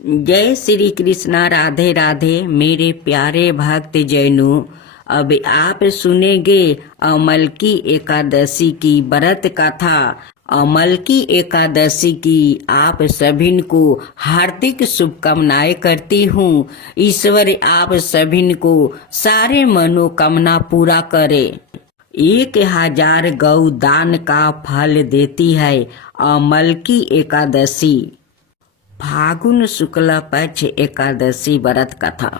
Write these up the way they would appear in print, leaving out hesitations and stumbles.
जय श्री कृष्णा। राधे राधे मेरे प्यारे भक्त जैनों। अब आप सुनेंगे अमल की एकादशी की व्रत कथा। अमल की एकादशी की आप सभी को हार्दिक शुभकामनाएं करती हूँ। ईश्वर आप सभी को सारे मनोकामना पूरा करे। 1000 गौ दान का फल देती है अमल की एकादशी। फागुन शुक्ल पक्ष एकादशी व्रत कथा।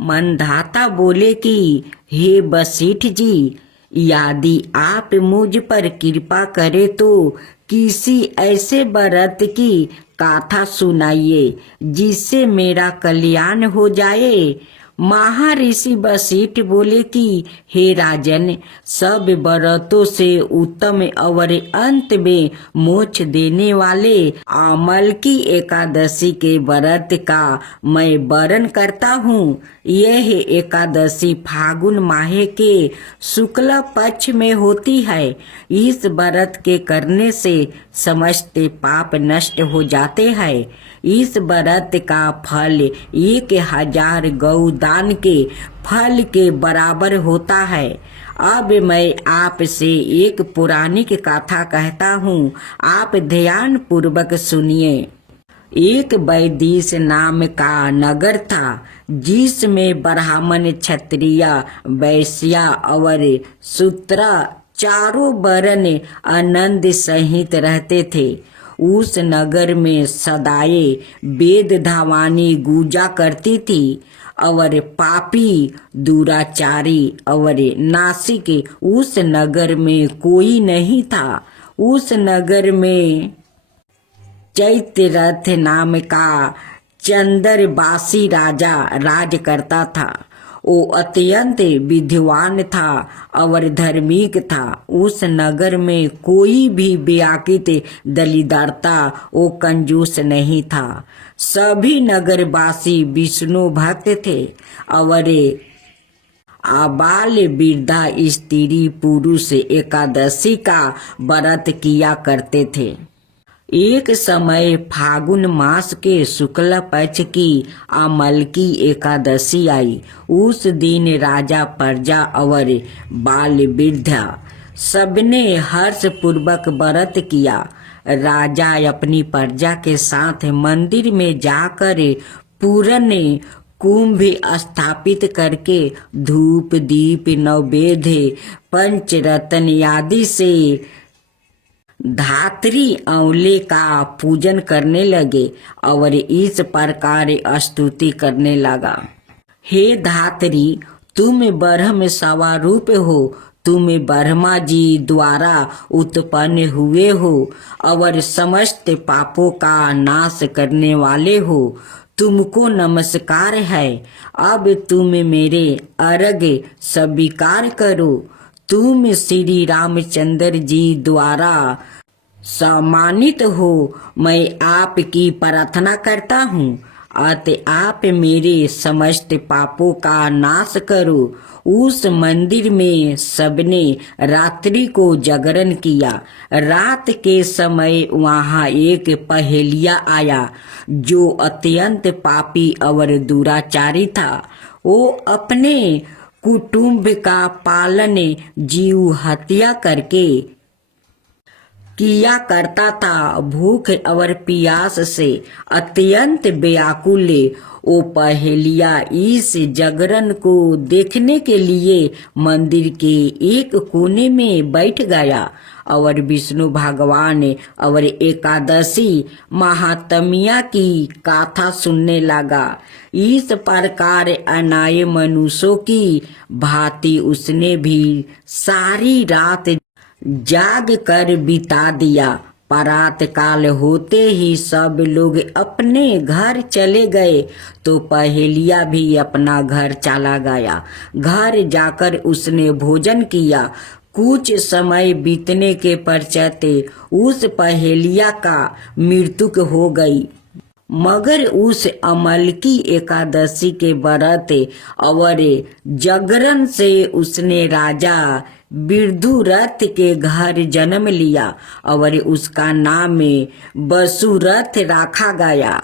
मंधाता बोले कि हे वशिष्ठ जी, यदि आप मुझ पर कृपा करे तो किसी ऐसे व्रत की कथा सुनाइए जिससे मेरा कल्याण हो जाए। महर्षि वशिष्ठ बोले कि हे राजन, सब व्रतों से उत्तम और अंत में मोक्ष देने वाले अमल की एकादशी के व्रत का मैं वर्णन करता हूँ। यह एकादशी फागुन माह के शुक्ल पक्ष में होती है। इस व्रत के करने से समस्त पाप नष्ट हो जाते हैं। इस व्रत का फल 1000 गौ दान के फल के बराबर होता है। अब मैं आपसे एक पौराणिक कथा कहता हूँ, आप ध्यान पूर्वक सुनिए। एक वैदिश नाम का नगर था जिसमें ब्राह्मण, क्षत्रिय, वैश्य और शूद्र चारों वर्ण आनंद सहित रहते थे। उस नगर में सदाए वेद धावानी गूंजा करती थी और पापी, दुराचारी और नासिक उस नगर में कोई नहीं था। उस नगर में चैत्यरथ नाम का चंद्रवासी राजा राज करता था। वो अत्यंत विद्वान था और धार्मिक था। उस नगर में कोई भी व्याकृत दलिद्रता वो कंजूस नहीं था। सभी नगरवासी विष्णु भक्त थे और आबाल वृद्धा स्त्री पुरुष एकादशी का व्रत किया करते थे। एक समय फागुन मास के शुक्ल पक्ष की अमल की एकादशी आई। उस दिन राजा, प्रजा और बाल वृद्धा सबने हर्ष पूर्वक व्रत किया। राजा अपनी प्रजा के साथ मंदिर में जाकर पूर्ण कुंभ स्थापित करके धूप, दीप, नैवेद्य, पंचरत्न आदि से धात्री औले का पूजन करने लगे और इस प्रकार स्तुति करने लगा। हे धात्री, तुम ब्रह्म स्वरूप हो। तुम ब्रह्मा जी द्वारा उत्पन्न हुए हो और समस्त पापों का नाश करने वाले हो। तुमको नमस्कार है। अब तुम मेरे अर्घ्य स्वीकार करो। तुम श्री रामचंद्र जी द्वारा सम्मानित हो। मैं आपकी प्रार्थना करता हूँ अतः आप मेरे समस्त पापों का नाश करो। उस मंदिर में सबने रात्रि को जागरण किया। रात के समय वहाँ एक पहेलिया आया जो अत्यंत पापी और दुराचारी था। वो अपने कुटुंब का पालन जीव हत्या करके किया करता था। भूख और प्यास से अत्यंत व्याकुल वो पहेलिया इस जागरण को देखने के लिए मंदिर के एक कोने में बैठ गया और विष्णु भगवान और एकादशी महात्म्य की कथा सुनने लगा। इस प्रकार अनाय मनुष्यों की भांति उसने भी सारी रात जाग कर बिता दिया। प्रातः काल होते ही सब लोग अपने घर चले गए तो पहेलिया भी अपना घर चला गया। घर जाकर उसने भोजन किया। कुछ समय बीतने के पश्चात उस पहेलिया का मृत्यु हो गई। मगर उस अमल की एकादशी के व्रत और जागरण से उसने राजा विदुरथ के घर जन्म लिया और उसका नाम वसुरथ रखा गया।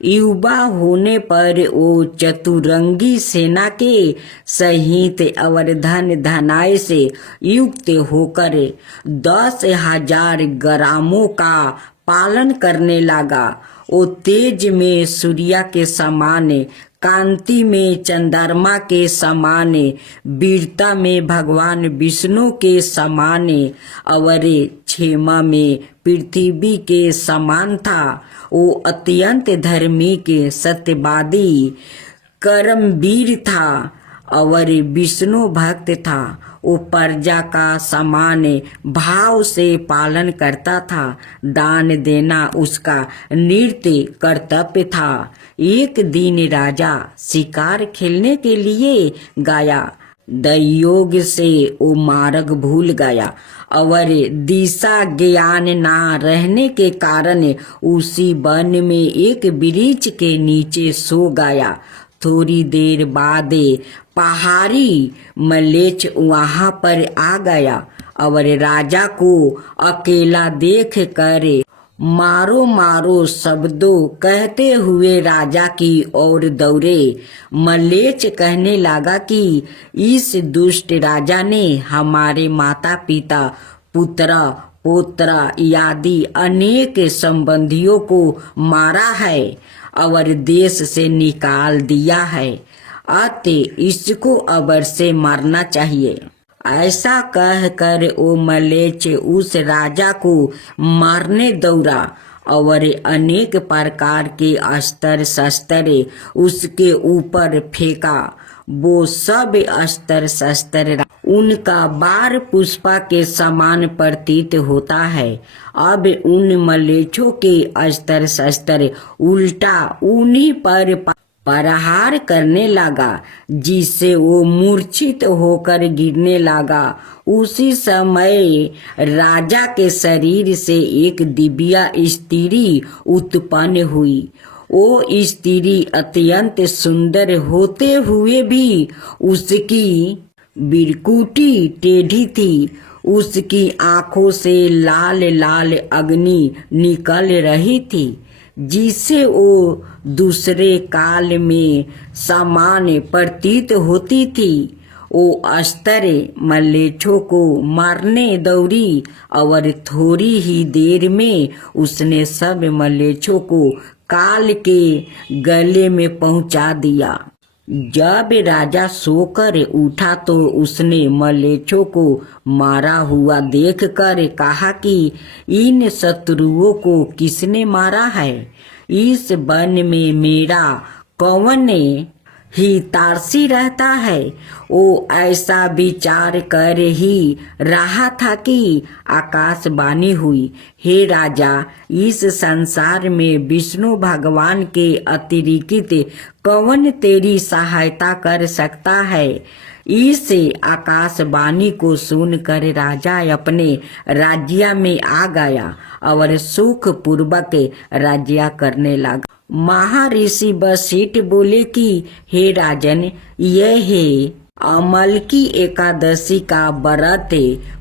युवा होने पर वो चतुरंगी सेना के सहित और धन धनाय से युक्त होकर 10,000 ग्रामों का पालन करने लगा। वो तेज में सूर्य के समान, कांति में चंद्रमा के समान, वीरता में भगवान विष्णु के समान और क्षेमा में पृथ्वी के समान था। वो अत्यंत धार्मिक, सत्यवादी, कर्मवीर था और विष्णु भक्त था। वो प्रजा का समान भाव से पालन करता था। दान देना उसका नित्य कर्तव्य था। एक दिन राजा शिकार खेलने के लिए गया। दुर्योग से वो मार्ग भूल गया और दिशा ज्ञान ना रहने के कारण उसी वन में एक वृक्ष के नीचे सो गया। थोड़ी देर बाद पहाड़ी मलेच्छ वहां पर आ गया और राजा को अकेला देख कर मारो मारो शब्दों कहते हुए राजा की ओर दौड़े। मलेच्छ कहने लगा कि इस दुष्ट राजा ने हमारे माता पिता, पुत्र पुत्र आदि अनेक संबंधियों को मारा है और देश से निकाल दिया है। अतः इसको अवश्य मारना चाहिए। ऐसा कहकर वो मलेच्छ उस राजा को मारने दौड़ा और अनेक प्रकार के अस्त्र शस्त्र उसके ऊपर फेंका। वो सब अस्त्र शस्त्र उनका बार पुष्पा के समान प्रतीत होता है। अब उन मलेच्छों के अस्त्र शस्त्र उल्टा उन्हीं पर प्रहार करने लगा, जिससे वो मूर्छित होकर गिरने लगा। उसी समय राजा के शरीर से एक दिव्या स्त्री उत्पन्न हुई। वो स्त्री अत्यंत सुंदर होते हुए भी उसकी बिरकुटी टेढ़ी थी। उसकी आंखों से लाल लाल अग्नि निकल रही थी, जिससे वो दूसरे काल में सामान्य प्रतीत होती थी। वो अस्त्र मलेच्छों को मारने दौड़ी और थोड़ी ही देर में उसने सब मलेच्छों को काल के गले में पहुंचा दिया। जब राजा सोकर उठा तो उसने मलेच्छों को मारा हुआ देखकर कहा कि इन शत्रुओं को किसने मारा है? इस वन में मेरा कौन हितैषी रहता है? वो ऐसा विचार कर ही रहा था कि आकाशवाणी हुई, हे राजा, इस संसार में विष्णु भगवान के अतिरिक्त कौन तेरी सहायता कर सकता है? इस आकाशवाणी को सुनकर राजा अपने राज्य में आ गया और सुख पूर्वक राज्य करने लगा। महर्षि वशिष्ठ बोले कि हे राजन, यह है अमलकी एकादशी का व्रत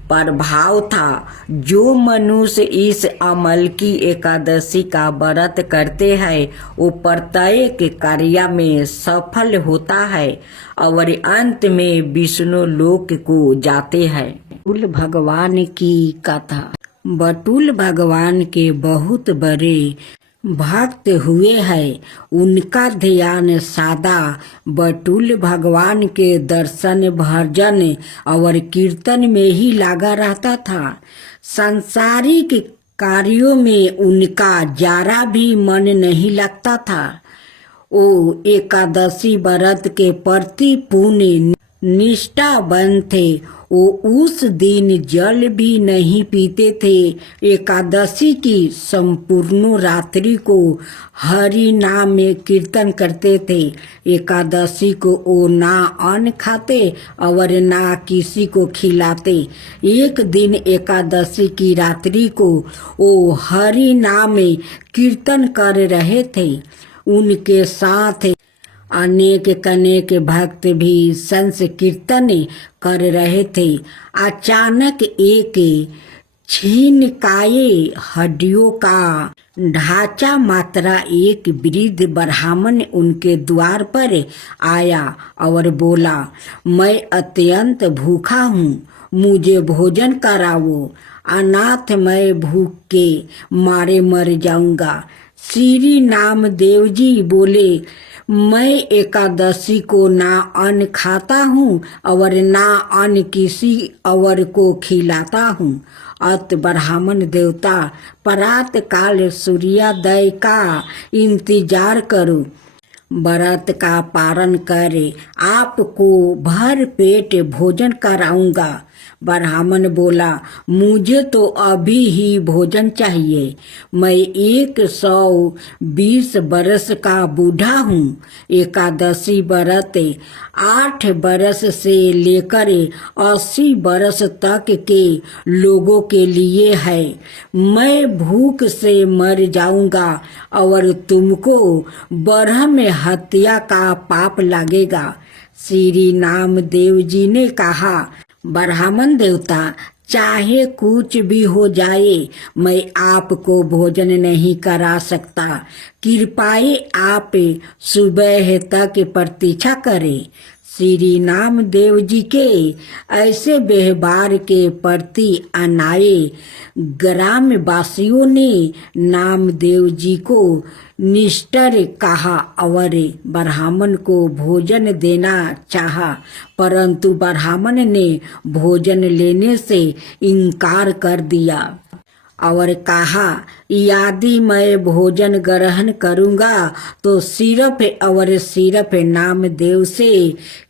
प्रभाव था। जो मनुष्य इस अमलकी एकादशी का व्रत करते हैं वो प्रत्येक कार्य में सफल होता है और अंत में विष्णु लोक को जाते हैं। बटुल भगवान की कथा। बटुल भगवान के बहुत बड़े भक्त हुए हैं। उनका ध्यान सदा बटुल भगवान के दर्शन, भजन और कीर्तन में ही लगा रहता था। सांसारिक कार्यों में उनका जरा भी मन नहीं लगता था। वो एकादशी व्रत के प्रति पूर्ण निष्ठावान थे। वो उस दिन जल भी नहीं पीते थे। एकादशी की संपूर्ण रात्रि को हरि नाम में कीर्तन करते थे। एकादशी को वो ना अन्न खाते और ना किसी को खिलाते। एक दिन एकादशी की रात्रि को वो हरि नाम में कीर्तन कर रहे थे। उनके साथ अनेक भक्त भी संकीर्तन कर रहे थे। अचानक एक छीन काये हड्डियों का ढांचा मात्रा एक वृद्ध ब्राह्मण उनके द्वार पर आया और बोला, मैं अत्यंत भूखा हूँ, मुझे भोजन कराओ, अनाथ मैं भूख के मारे मर जाऊंगा। श्री नामदेव जी बोले, मैं एकादशी को ना अन्न खाता हूँ और ना अन्न किसी और को खिलाता हूँ। अत ब्राह्मण देवता प्रात काल सूर्योदय का इंतजार करो, व्रत का पारण करे, आपको भर पेट भोजन कराऊंगा। ब्राह्मण बोला, मुझे तो अभी ही भोजन चाहिए, मैं 120 बरस का बूढ़ा हूँ। एकादशी व्रत 8 बरस से लेकर 80 बरस तक के लोगों के लिए है। मैं भूख से मर जाऊंगा और तुमको ब्रह्म हत्या का पाप लगेगा। श्री नामदेव जी ने कहा, ब्राह्मण देवता, चाहे कुछ भी हो जाए, मैं आपको भोजन नहीं करा सकता। कृपया आप सुबह तक प्रतीक्षा करें। श्री नामदेव जी के ऐसे व्यवहार के प्रति अनाए ग्रामवासियों ने नामदेव जी को निष्ठुर कहा और ब्राह्मण को भोजन देना चाहा, परंतु ब्राह्मण ने भोजन लेने से इनकार कर दिया और कहा, यदि मैं भोजन ग्रहण करूंगा तो सिर्फ और सिर्फ नामदेव से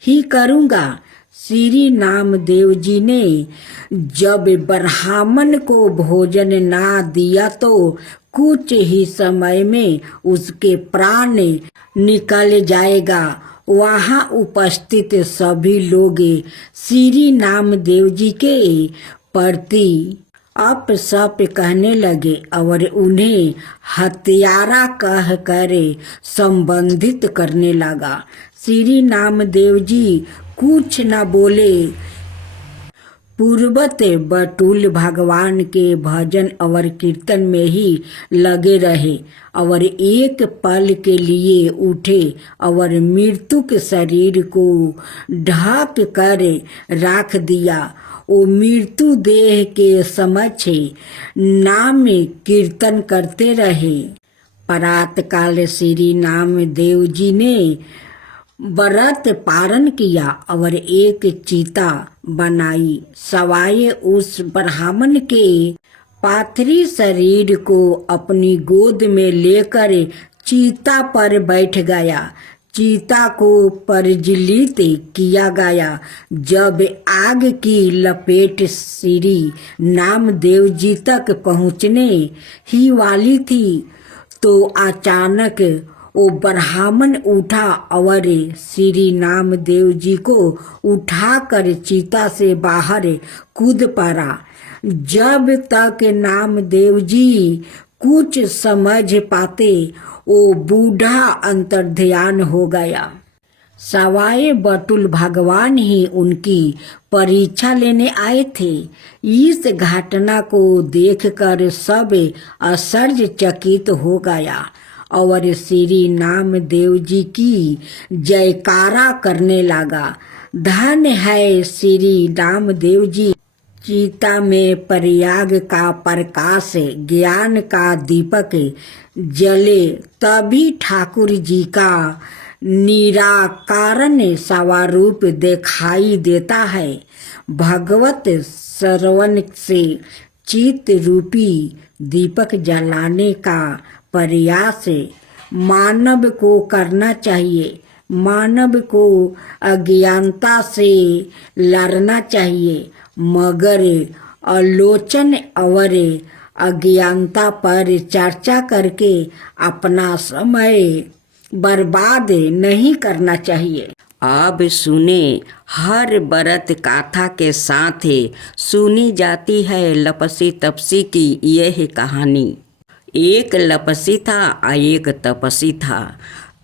ही करूंगा। श्री नामदेव जी ने जब ब्राह्मण को भोजन ना दिया तो कुछ ही समय में उसके प्राण निकल जाएगा। वहां उपस्थित सभी लोग श्री नामदेव जी के प्रति अप सप कहने लगे और उन्हें हत्यारा कह कर संबंधित करने लगा। श्री नामदेव जी कुछ न बोले, पूर्वत बटुल भगवान के भजन और कीर्तन में ही लगे रहे और एक पल के लिए उठे और मृत्यु के शरीर को ढक कर रख दिया। वो मृत्यु देह के समक्ष नाम कीर्तन करते रहे। प्रात काल श्री नामदेव जी ने व्रत पारण किया और एक चीता बनाई, सवाए उस ब्राह्मण के पाथरी शरीर को अपनी गोद में लेकर चीता पर बैठ गया। चीता को प्रज्वलित किया गया। जब आग की लपेट श्री नामदेव जी तक पहुँचने ही वाली थी तो अचानक वो ब्राह्मण उठा और श्री नामदेव जी को उठाकर चीता से बाहर कूद पड़ा। जब तक नामदेव जी कुछ समझ पाते वो बूढ़ा अंतर्ध्यान हो गया। सवाए बटुल भगवान ही उनकी परीक्षा लेने आए थे। इस घटना को देखकर सब आश्चर्यचकित हो गया और श्री नामदेव जी की जयकारा करने लगा। धन है श्री नामदेव जी। चीता में प्रयाग का प्रकाश ज्ञान का दीपक जले तभी ठाकुर जी का निराकरण स्वरूप दिखाई देता है। भगवत श्रवण से चित्त रूपी दीपक जलाने का प्रयास मानव को करना चाहिए। मानव को अज्ञानता से लड़ना चाहिए, मगर आलोचन और अज्ञानता पर चर्चा करके अपना समय बर्बाद नहीं करना चाहिए। अब सुने, हर व्रत गाथा के साथ सुनी जाती है लपसी तपसी की यह कहानी। एक लपसी था और एक तपसी था।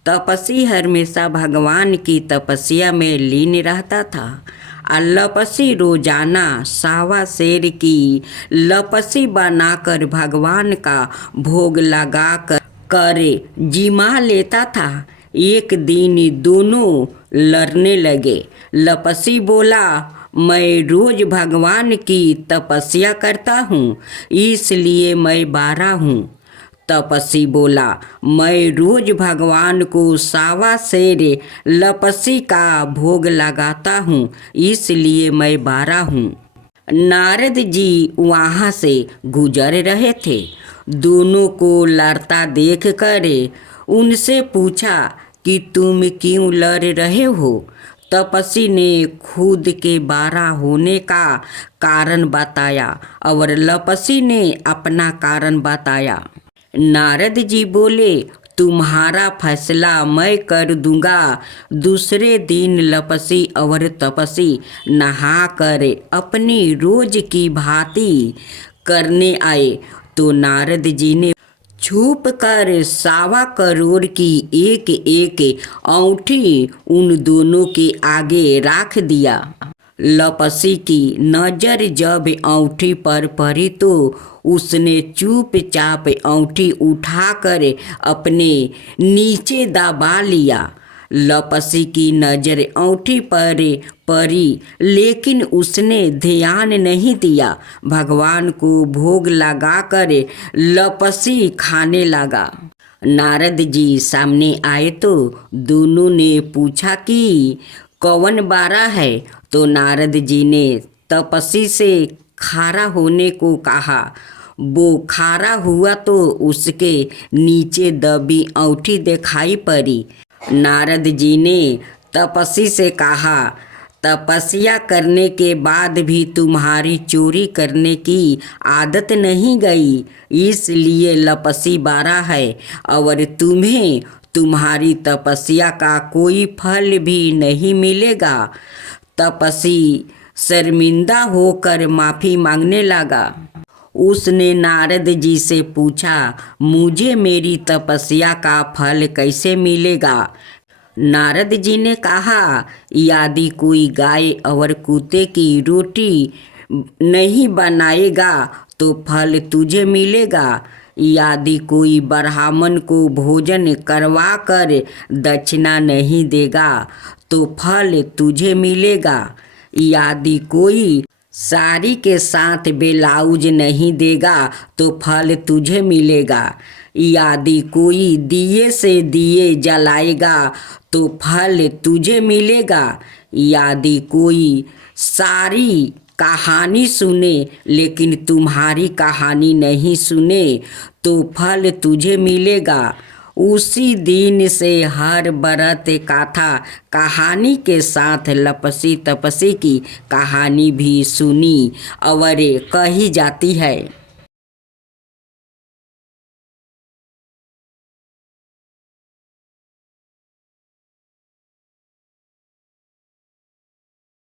तपसी हमेशा भगवान की तपस्या में लीन रहता था लपसी रोजाना सावा शेर की लपसी बनाकर भगवान का भोग लगा कर जिमा लेता था। एक दिन दोनों लड़ने लगे। लपसी बोला, मैं रोज भगवान की तपस्या करता हूँ, इसलिए मैं बारा हूँ। तपसी बोला, मैं रोज भगवान को सावा शेर लपसी का भोग लगाता हूँ, इसलिए मैं बारा हूँ। नारद जी वहाँ से गुजर रहे थे। दोनों को लड़ता देख कर उनसे पूछा कि तुम क्यों लड़ रहे हो। तपसी ने खुद के बारा होने का कारण बताया और लपसी ने अपना कारण बताया। नारद जी बोले, तुम्हारा फैसला मैं कर दूंगा। दूसरे दिन लपसी और तपसी नहा कर अपनी रोज की भांति करने आए तो नारद जी ने छुप कर 1.25 करोड़ की एक एक औंठी उन दोनों के आगे रख दिया। लपसी की नजर जब औंठी पर पड़ी तो उसने चुपचाप औंठी उठाकर अपने नीचे दबा लिया। लपसी की नजर औंठी पर पड़ी, लेकिन उसने ध्यान नहीं दिया। भगवान को भोग लगाकर लपसी खाने लगा। नारद जी सामने आए तो दोनों ने पूछा कि कौन बारा है। तो नारद जी ने तपसी से खारा होने को कहा। वो खारा हुआ तो उसके नीचे दबी औंठी दिखाई पड़ी। नारद जी ने तपसी से कहा, तपस्या करने के बाद भी तुम्हारी चोरी करने की आदत नहीं गई, इसलिए लपसी बारा है और तुम्हें तुम्हारी तपस्या का कोई फल भी नहीं मिलेगा। तपसी शर्मिंदा होकर माफ़ी मांगने लगा। उसने नारद जी से पूछा, मुझे मेरी तपस्या का फल कैसे मिलेगा। नारद जी ने कहा, यदि कोई गाय और कुत्ते की रोटी नहीं बनाएगा तो फल तुझे मिलेगा। यदि कोई ब्राह्मण को भोजन करवा कर दक्षिणा नहीं देगा तो फल तुझे मिलेगा। यदि कोई साड़ी के साथ ब्लाउज नहीं देगा तो फल तुझे मिलेगा। यदि कोई दिए से दिए जलाएगा तो फल तुझे मिलेगा। यदि कोई सारी कहानी सुने लेकिन तुम्हारी कहानी नहीं सुने तो फल तुझे मिलेगा। उसी दिन से हर व्रत कथा कहानी के साथ लपसी तपसी की कहानी भी सुनी और कही जाती है।